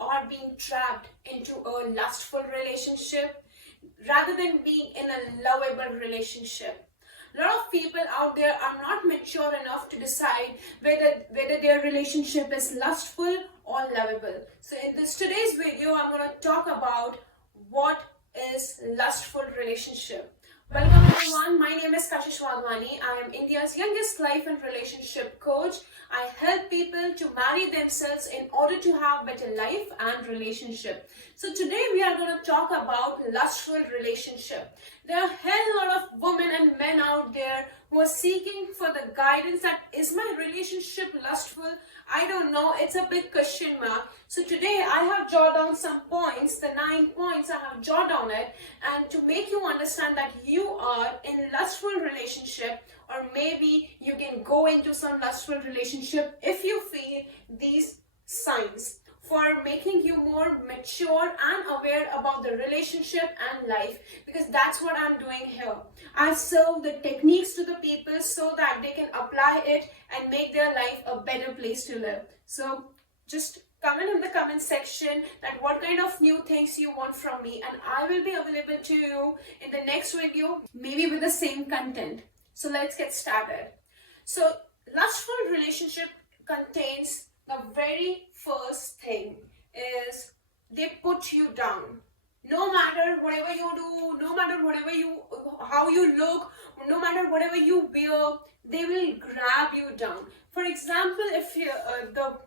are being trapped into a lustful relationship rather than being in a lovable relationship. A lot of people out there are not mature enough to decide whether their relationship is lustful or lovable. So in this today's video, I'm going to talk about what is lustful relationship. Welcome everyone, my name is Kashish. I am India's youngest life and relationship coach. I help people to marry themselves in order to have better life and relationship. So today we are going to talk about lustful relationship. There are a hell lot of women and men out there who are seeking for the guidance that is my relationship lustful? I don't know, it's a big question mark. So today I have jotted down some points, the 9 points I have jotted down it, and to make you understand that you are in lustful relationship, or maybe you can go into some lustful relationship if you feel these signs, for making you more mature and aware about the relationship and life, because that's what I'm doing here. I serve the techniques to the people so that they can apply it and make their life a better place to live. So just comment in the comment section that what kind of new things you want from me, and I will be available to you in the next video, maybe with the same content. So let's get started. So lustful relationship contains the very first thing is they put you down. No matter whatever you do, no matter how you look, no matter whatever you wear, they will grab you down. For example, if the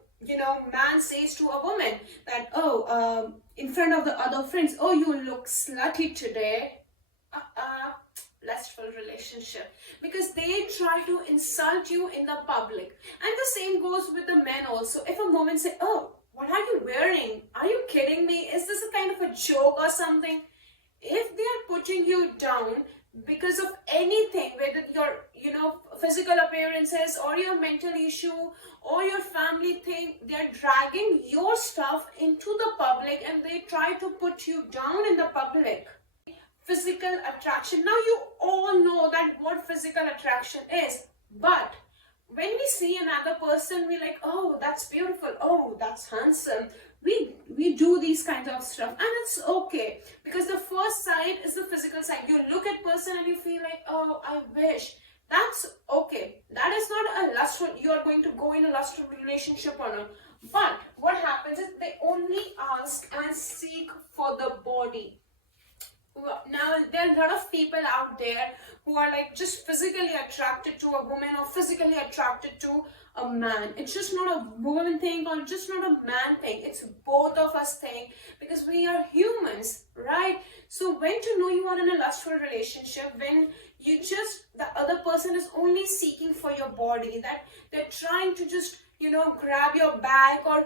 man says to a woman that, in front of the other friends, oh, you look slutty today. Lustful relationship, because they try to insult you in the public. And the same goes with the men also. If a woman say, oh, what are you wearing? Are you kidding me? Is this a kind of a joke or something? If they are putting you down because of anything, whether your physical appearances or your mental issue or your family thing, they are dragging your stuff into the public and they try to put you down in the public. Physical attraction. Now you all know that what physical attraction is, but when we see another person, we're like, oh, that's beautiful, oh, that's handsome. We do these kinds of stuff, and it's okay, because the first side is the physical side. You look at person and you feel like, oh, I wish. That's okay. That is not a lustful, you are going to go in a lustful relationship or not. But what happens is they only ask and seek for the body. Now there are a lot of people out there who are like just physically attracted to a woman or physically attracted to a man. It's just not a woman thing or just not a man thing. It's both of us thing, because we are humans, right? So when to know you are in a lustful relationship, when the other person is only seeking for your body, that they're trying to just grab your back, or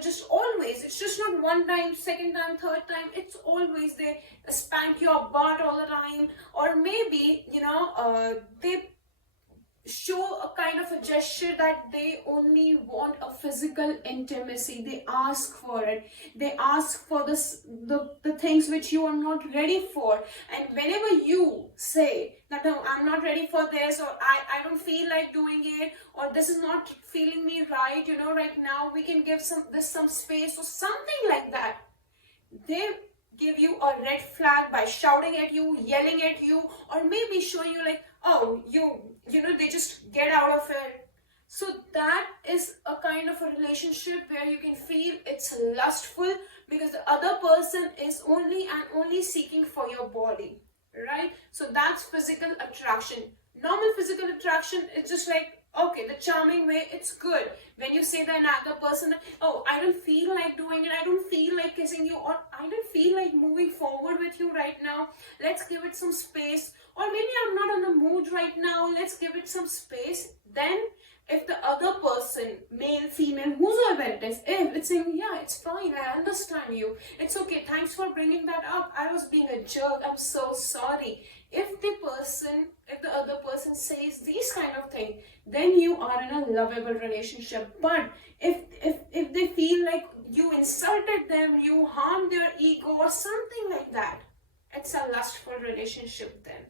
just always, it's just not one time, second time, third time, it's always they spank your butt all the time, or maybe they show a kind of a gesture that they only want a physical intimacy. They ask for it. They ask for the things which you are not ready for. And whenever you say that, no, I'm not ready for this, or I don't feel like doing it, or this is not feeling me right, right now, we can give some space or something like that. They give you a red flag by shouting at you, yelling at you, or maybe showing you like, oh, they just get out of it. So that is a kind of a relationship where you can feel it's lustful, because the other person is only and only seeking for your body, right? So that's physical attraction. Normal physical attraction is just like, okay, the charming way, it's good. When you say to another person, oh, I don't feel like doing it, I don't feel like kissing you, or I don't feel like moving forward with you right now, let's give it some space, or maybe I'm not in the mood right now, let's give it some space. Then if the other person, male, female, whosoever it is, if it's saying, yeah, it's fine, I understand you, it's okay, thanks for bringing that up, I was being a jerk, I'm so sorry. If the other person says these kind of things, then you are in a lovable relationship. But if they feel like you insulted them, you harmed their ego or something like that, it's a lustful relationship then.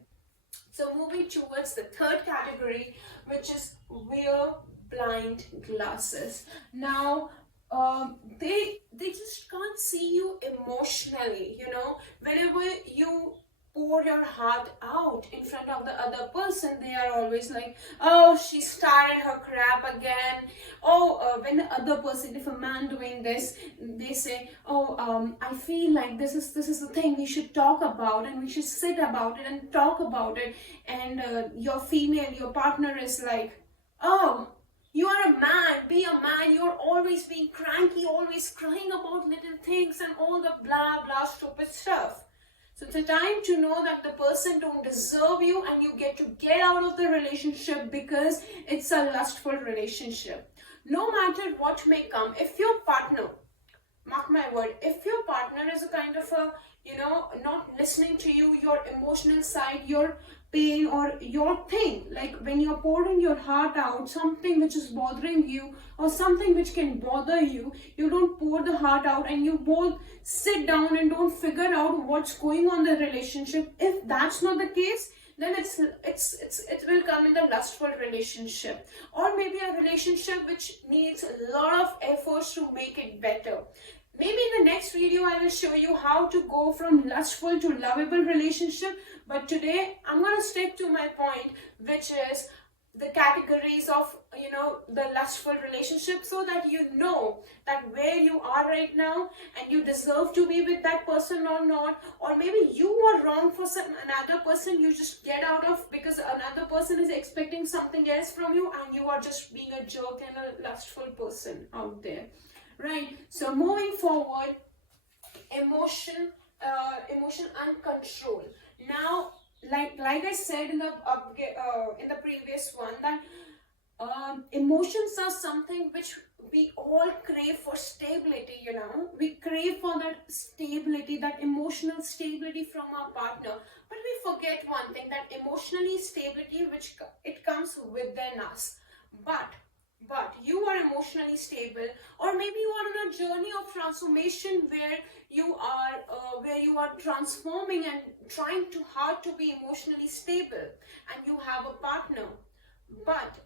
So moving towards the third category, which is wear blind glasses. Now, they just can't see you emotionally. Whenever you pour your heart out in front of the other person, they are always like, oh, she started her crap again. Oh, when the other person, if a man doing this, they say, oh, I feel like this is the thing we should talk about, and we should sit about it and talk about it. And your partner is like, oh, you are a man, be a man, you're always being cranky, always crying about little things and all the blah blah stupid stuff. So it's a time to know that the person don't deserve you, and you get out of the relationship because it's a lustful relationship. No matter what may come, if your partner, mark my word, if your partner is a kind of a, not listening to you, your emotional side, your pain or your thing, like when you're pouring your heart out, something which is bothering you or something which can bother you, you don't pour the heart out and you both sit down and don't figure out what's going on in the relationship. If that's not the case, then it will come in the lustful relationship, or maybe a relationship which needs a lot of efforts to make it better. Maybe in the next video I will show you how to go from lustful to lovable relationship, but today I'm going to stick to my point, which is the categories of the lustful relationship, so that you know that where you are right now and you deserve to be with that person or not, or maybe you are wrong for another person, you just get out of because another person is expecting something else from you and you are just being a jerk and a lustful person out there, right? So moving forward, emotion and control. Now, like I said in the previous one, that emotions are something which we all crave for stability. We crave for that stability, that emotional stability from our partner. But we forget one thing, that emotionally stability which it comes within us. But you are emotionally stable, or maybe you are on a journey of transformation where you are transforming and trying too hard to be emotionally stable, and you have a partner, but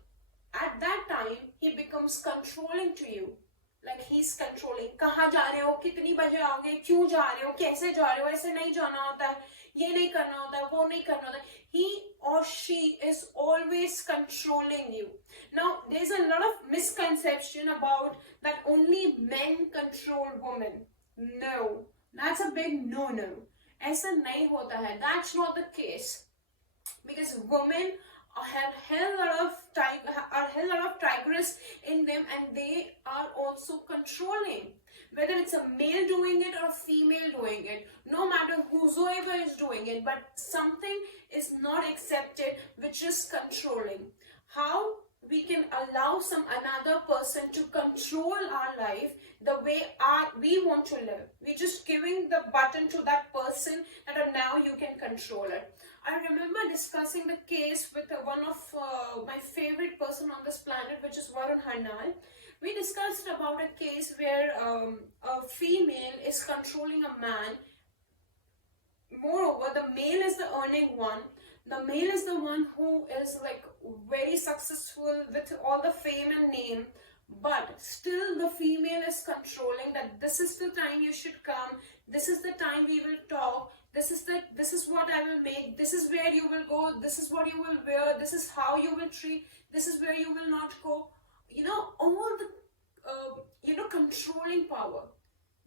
at that time he becomes controlling to you. Like he's controlling, कहाँ जा रहे हो, कितनी बजे आओगे, क्यों जा रहे हो, कैसे जा रहे हो, ऐसे नहीं जाना होता है, ये नहीं करना होता है, वो नहीं करना होता है. He or she is always controlling you. Now, there's a lot of misconception about that only men control women. No, that's a big no-no. ऐसा नहीं होता है. That's not the case, because women have hell lot of tigress in them, and they are also controlling. Whether it's a male doing it or a female doing it, no matter whosoever is doing it, but something is not accepted which is controlling. How we can allow another person to control our life the way we want to live? We just giving the button to that person, and now you can control it. I remember discussing the case with one of my favorite person on this planet, which is Varun Harnal. We discussed about a case where a female is controlling a man. Moreover, the male is the earning one. The male is the one who is like very successful with all the fame and name. But still the female is controlling that this is the time you should come. This is the time we will talk. This is what I will make. This is where you will go. This is what you will wear. This is how you will treat. This is where you will not go. All the controlling power.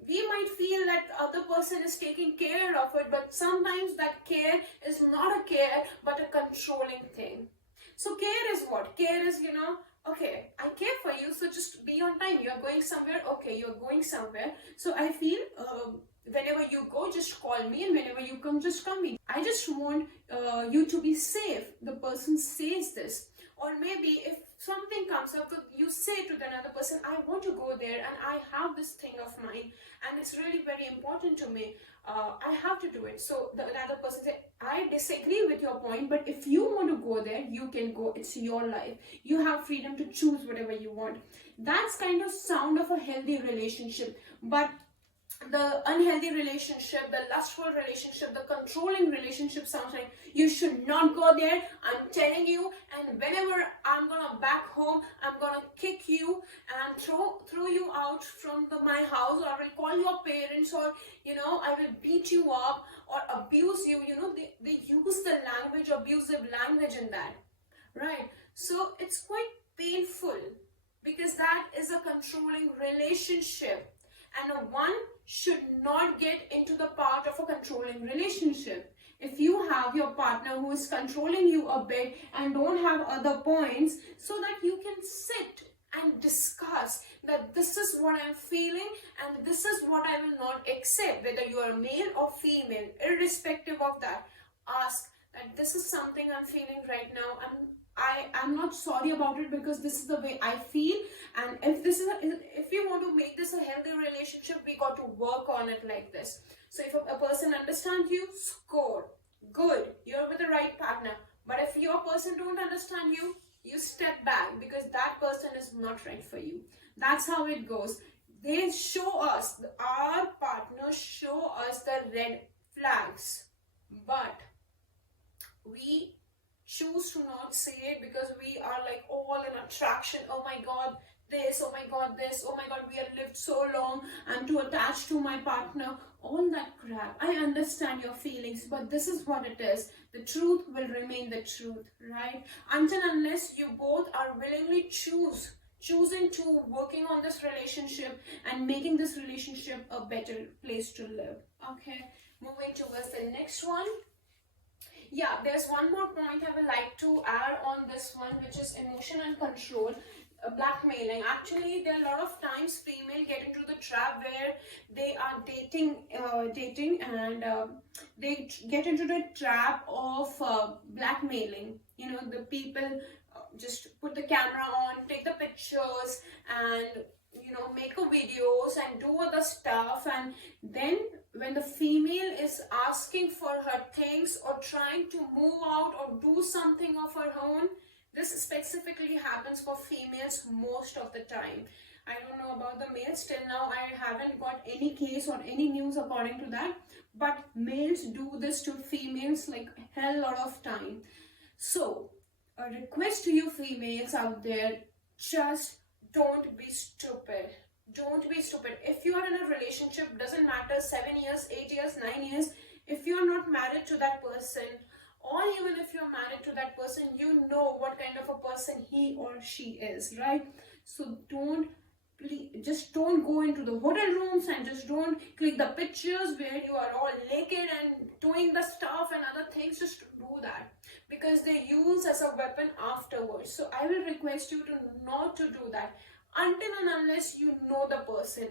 We might feel that the other person is taking care of it, but sometimes that care is not a care, but a controlling thing. So care is what? Care is, okay, I care for you, so just be on time. You're going somewhere, okay, you're going somewhere. So I feel whenever you go, just call me, and whenever you come, just come me. I just want you to be safe. The person says this. Or maybe if something comes up, you say to the another person, I want to go there and I have this thing of mine and it's really very important to me. I have to do it. So the another person said, I disagree with your point, but if you want to go there, you can go. It's your life. You have freedom to choose whatever you want. That's kind of sound of a healthy relationship. But the unhealthy relationship, the lustful relationship, the controlling relationship sounds like you should not go there. I'm telling you, and whenever I'm gonna back home, I'm gonna kick you and throw you out from my house, or I will call your parents, or I will beat you up or abuse you. They use the language, abusive language in that, right? So it's quite painful because that is a controlling relationship, and one should not get into the part of a controlling relationship. If you have your partner who is controlling you a bit and don't have other points, so that you can sit and discuss that this is what I'm feeling and this is what I will not accept, whether you are male or female, irrespective of that, ask that this is something I'm feeling right now. I'm not sorry about it because this is the way I feel, and if we want to make this a healthy relationship, we got to work on it like this. So if a person understands you, score, good, you're with the right partner. But if your person don't understand you, you step back because that person is not right for you. That's how it goes. They show us, our partners show us the red flags, but we choose to not say it because we are like all in attraction. Oh my god, this, oh my god, this, oh my god, we have lived so long, I'm too attached to my partner, all that crap. I understand your feelings, but this is what it is. The truth will remain the truth, right? Until unless you both are willingly choosing to working on this relationship and making this relationship a better place to live. Okay, moving towards the next one. Yeah, there's one more point I would like to add on this one, which is emotion and control. Blackmailing. Actually, there are a lot of times female get into the trap where they are dating, and they get into the trap of blackmailing. The people just put the camera on, take the pictures, and make a videos and do other stuff, and then when the female is asking for her things or trying to move out or do something of her own, this specifically happens for females most of the time. I don't know about the males, till now I haven't got any case or any news according to that, but males do this to females like a hell lot of time. So a request to you females out there, just don't be stupid. Don't be stupid. If you are in a relationship, doesn't matter 7 years, 8 years, 9 years, if you are not married to that person, or even if you're married to that person, you know what kind of a person he or she is, right? So just don't go into the hotel rooms and just don't click the pictures where you are all naked and doing the stuff and other things. Just do that because they use as a weapon afterwards. So I will request you to not to do that until and unless you know the person.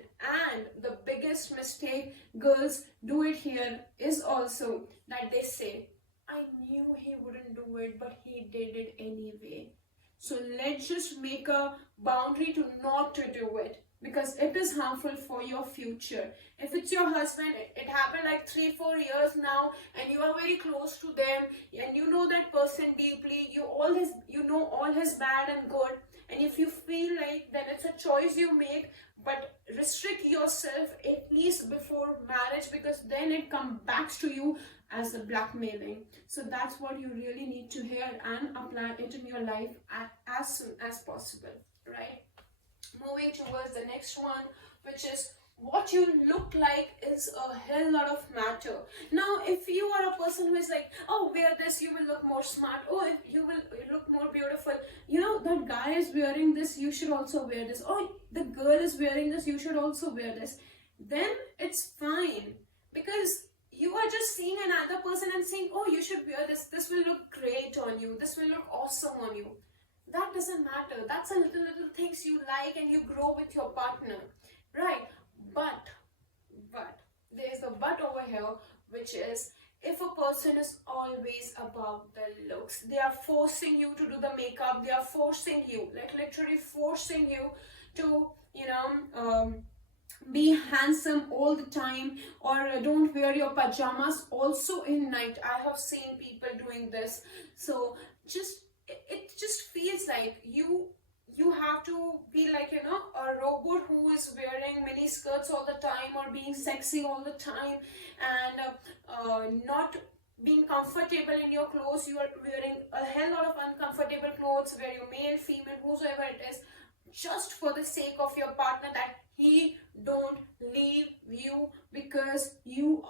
And the biggest mistake girls do it here is also that they say, I knew he wouldn't do it, but he did it anyway. So let's just make a boundary to not to do it, because it is harmful for your future. If it's your husband, it happened like 3-4 years now, and you are very close to them, and you know that person deeply, you know all his bad and good, and if you feel like then it's a choice you make, but restrict yourself at least before marriage, because then it comes back to you as a blackmailing. So that's what you really need to hear and apply it in your life as soon as possible, right? Moving towards the next one, which is what you look like is a hell lot of matter. Now, if you are a person who is like, oh, wear this, you will look more smart. Oh, if you will look more beautiful. That guy is wearing this, you should also wear this. Oh, the girl is wearing this, you should also wear this. Then it's fine, because you are just seeing another person and saying, oh, you should wear this. This will look great on you. This will look awesome on you. That doesn't matter. That's a little things you like and you grow with your partner, right? But there's a but over here, which is if a person is always about the looks, they are forcing you to do the makeup, they are forcing you, like literally forcing you to, be handsome all the time, or don't wear your pajamas also in night. I have seen people doing this. So it just feels like you have to be like a robot who is wearing mini skirts all the time or being sexy all the time, and not being comfortable in your clothes. You are wearing a hell lot of uncomfortable clothes, where you male, female, whosoever it is, just for the sake of your partner, that he don't leave you because you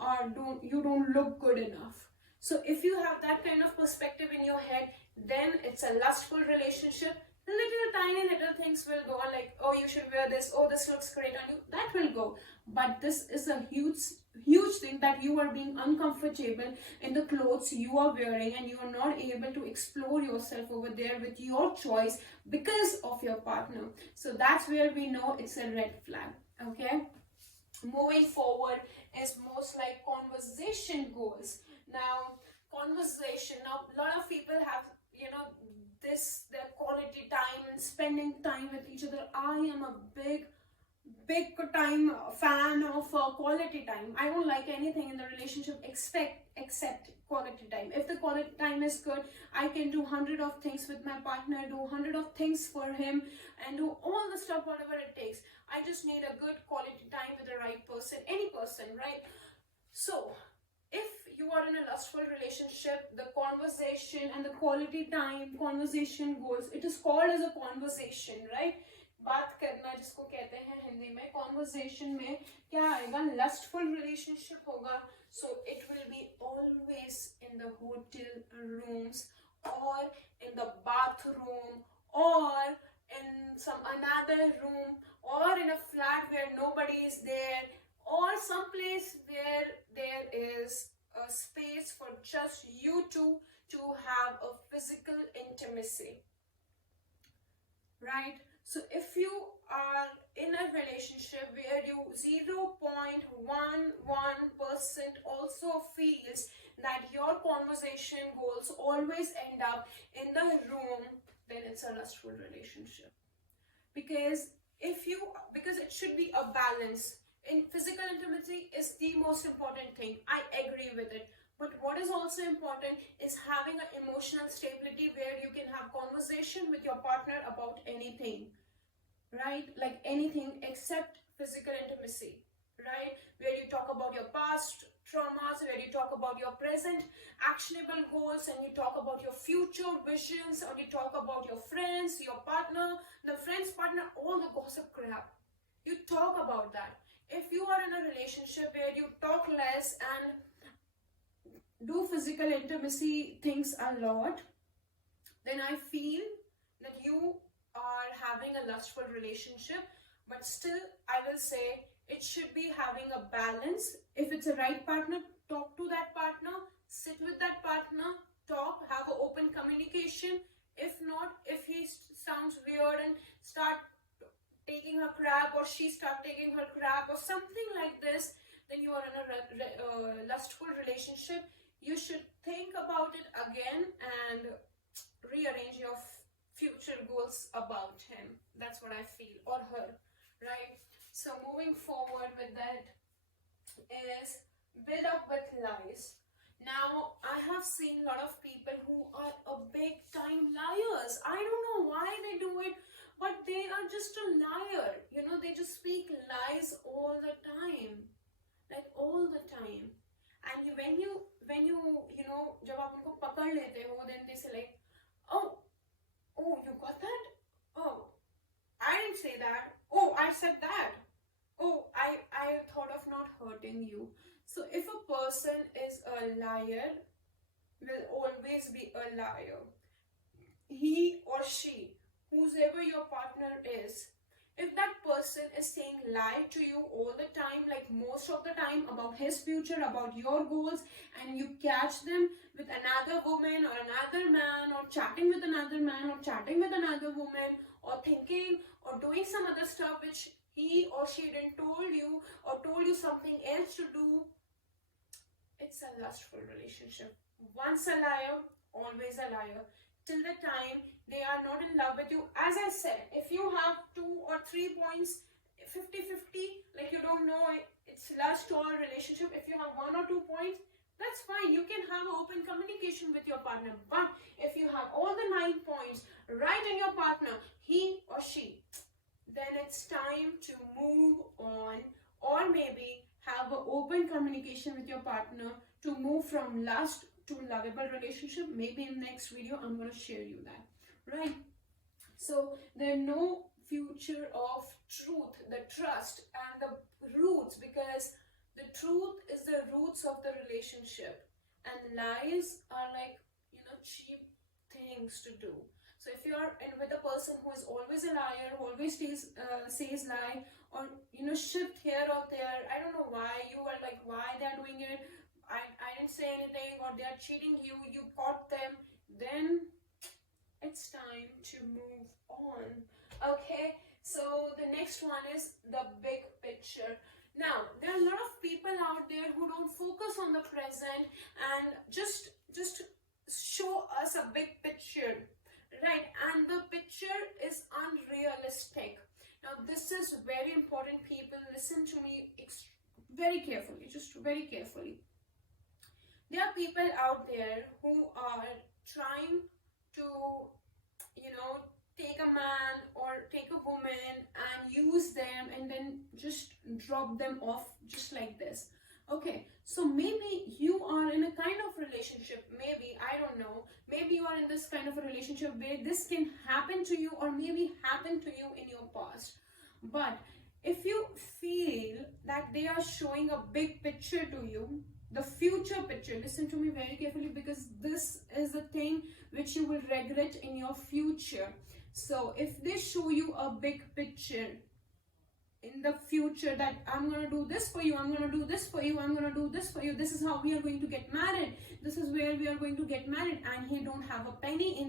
don't look good enough. So if you have that kind of perspective in your head, then it's a lustful relationship. Little tiny little things will go on, like, oh, you should wear this, oh, this looks great on you, that will go. But this is a huge thing, that you are being uncomfortable in the clothes you are wearing, and you are not able to explore yourself over there with your choice because of your partner. So that's where we know it's a red flag. Okay, moving forward is most like conversation goals. Now, conversation, now a lot of people have, this, their quality time and spending time with each other. I am a big time fan of quality time. I don't like anything in the relationship except quality time. If the quality time is good, I can do 100 of things with my partner, do 100 of things for him, and do all the stuff, whatever it takes. I just need a good quality time with the right person, any person, right? So if you are in a lustful relationship, the conversation and the quality time, conversation goals, it is called as a conversation, right? बात करना जिसको कहते हैं हिंदी में, conversation में क्या आएगा? Lustful relationship होगा. So it will be always in the hotel rooms, or in the bathroom, or in some another room, or in a flat where nobody is there, or some place where there is a space for just you two to have a physical intimacy, right? So if you are in a relationship where you 0.11% also feels that your conversation goals always end up in the room, then it's a lustful relationship. Because it should be a balance. In physical intimacy is the most important thing. I agree with it. But what is also important is having an emotional stability where you can have conversation with your partner about anything, right? Like anything except physical intimacy, right? Where you talk about your past traumas, where you talk about your present actionable goals, and you talk about your future visions, and you talk about your friends, your partner, the friend's partner, all the gossip crap. You talk about that. If you are in a relationship where you talk less and do physical intimacy things a lot, then I feel that you are having a lustful relationship. But still, I will say it should be having a balance. If it's a right partner, talk to that partner, sit with that partner, talk, have an open communication. If not, if he sounds weird and start taking her crap, or she start taking her crap, or something like this, then you are in a lustful relationship. You should think about it again and rearrange your future goals about him. That's what I feel, or her, right? So moving forward with that is build up with lies. Now, I have seen a lot of people who are a big time liars. I don't know why they do it, but they are just a liar. They just speak lies all the time, like all the time. And when you जब आप उनको पकड़ लेते हो, then they say like, oh, you got that? Oh, I didn't say that. Oh, I said that. Oh, I thought of not hurting you. So if a person is a liar, will always be a liar. He or she, whoever your partner is, if that person is saying lie to you all the time, like most of the time, about his future, about your goals, and you catch them with another woman or another man, or chatting with another man, or chatting with another woman, or thinking or doing some other stuff which he or she didn't told you, or told you something else to do, it's a lustful relationship. Once a liar, always a liar. Till the time they are not in love with you. As I said, if you have 2 or 3 points, 50-50, like you don't know it's lust or relationship, if you have 1 or 2 points, that's fine. You can have open communication with your partner. But if you have all the 9 points right in your partner, he or she, then it's time to move on maybe have an open communication with your partner to move from lust to lovable relationship. Maybe in next video I'm going to share you that, right? So there's no future of truth, the trust and the roots, because the truth is the roots of the relationship and lies are like, cheap things to do. So if you're in with a person who is always a liar, who always says lie, or shift here or there, I don't know why, you are like, why they're doing it, I didn't say anything, or they are cheating you, you caught them, then it's time to move on. Okay, so the next one is the big picture. Now there are a lot of people out there who don't focus on the present and just show us a big picture, right? And the picture is unrealistic. Now this is very important, people. Listen to me very carefully, just very carefully. There are people out there who are trying to, take a man or take a woman and use them and then just drop them off just like this. Okay, so maybe you are in a kind of relationship, maybe, I don't know, maybe you are in this kind of a relationship where this can happen to you or maybe happen to you in your past. But if you feel that they are showing a big picture to you, the future picture, listen to me very carefully, because this is the thing which you will regret in your future. So if they show you a big picture in the future that I'm going to do this for you, I'm going to do this for you, I'm going to do this for you, this is how we are going to get married, this is where we are going to get married, and he don't have a penny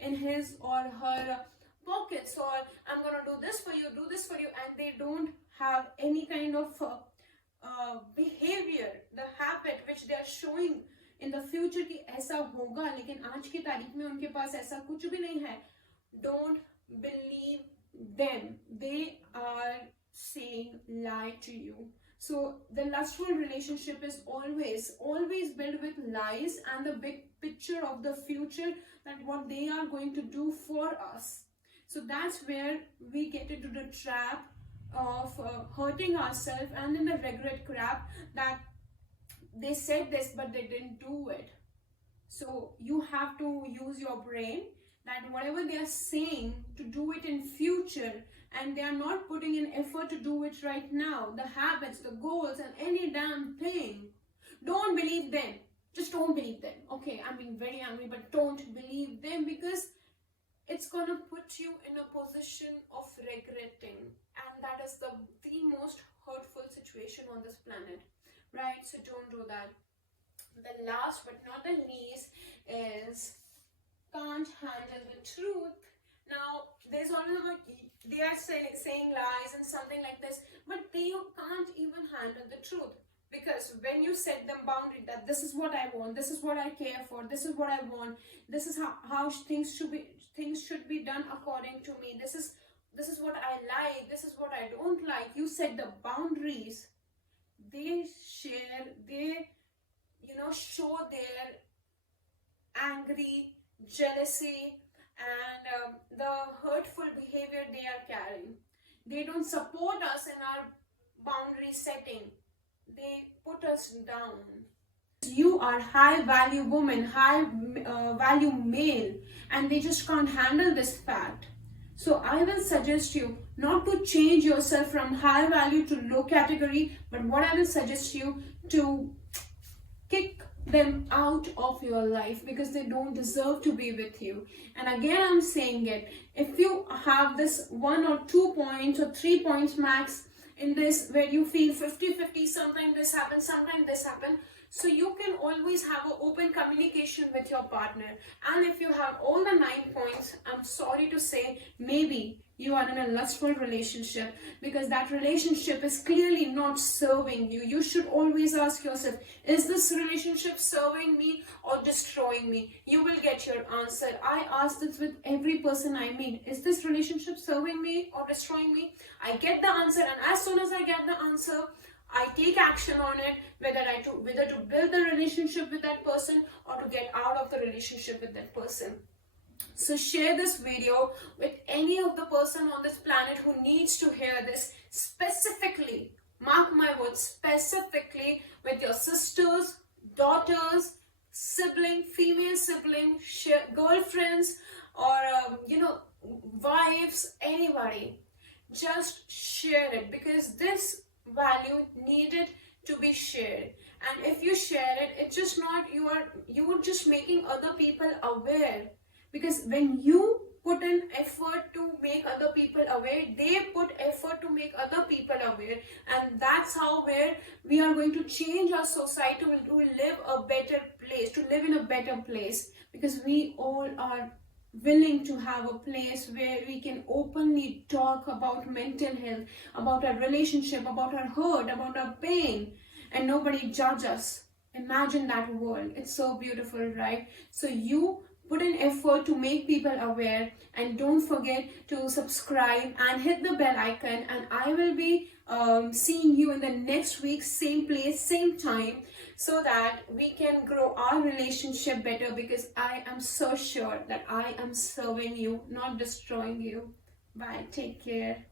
in his or her pockets, or I'm going to do this for you, and they don't have any kind of behavior, the habit which they are showing in the future कि ऐसा होगा, लेकिन आज की तारीख में उनके पास ऐसा कुछ भी नहीं है. Don't believe them. They are saying lie to you. So the lustful relationship is always built with lies and the big picture of the future, that what they are going to do for us. So that's where we get into the trap of hurting ourselves and in the regret crap that they said this but they didn't do it. So you have to use your brain, that whatever they are saying to do it in future and they are not putting in effort to do it right now, the habits, the goals and any damn thing, don't believe them. Just don't believe them. Okay, I'm being very angry, but don't believe them, because it's gonna put you in a position of regretting, and that is the most hurtful situation on this planet, right? So don't do that. The last but not the least is can't handle the truth. Now there's always about, they are saying lies and something like this, but they can't even handle the truth, because when you set them boundary that this is what I want, this is what I care for, this is what I want, this is how things should be done according to me, this is what I like, this is what I don't like, you set the boundaries, they show their angry, jealousy and the hurtful behavior they are carrying. They don't support us in our boundary setting, they put us down. You are high value woman, high value male, and they just can't handle this fact. So I will suggest you not to change yourself from high value to low category, but what I will suggest you to kick them out of your life, because they don't deserve to be with you. And again I'm saying it, if you have this 1 or 2 points or 3 points max in this, where you feel 50-50, sometimes this happens, sometimes this happens, so you can always have an open communication with your partner. And if you have all the 9 points, I'm sorry to say, maybe you are in a lustful relationship, because that relationship is clearly not serving you. You should always ask yourself, is this relationship serving me or destroying me? You will get your answer. I ask this with every person I meet. Is this relationship serving me or destroying me? I get the answer, and as soon as I get the answer, I take action on it, whether to build the relationship with that person or to get out of the relationship with that person. So share this video with any of the person on this planet who needs to hear this specifically. Mark my word. specifically with your sisters, daughters, sibling, female sibling, girlfriends, or wives, anybody. Just share it, because this value needed to be shared. And if you share it, it's just not you are just making other people aware, because when you put in effort to make other people aware, they put effort to make other people aware, and that's how where we are going to change our society to live a better place, to live in a better place, because we all are willing to have a place where we can openly talk about mental health, about our relationship, about our hurt, about our pain, and nobody judge us. Imagine that world. It's so beautiful, right? So you put an effort to make people aware, and don't forget to subscribe and hit the bell icon, and I will be seeing you in the next week, same place, same time, so that we can grow our relationship better, because I am so sure that I am serving you, not destroying you. Bye, take care.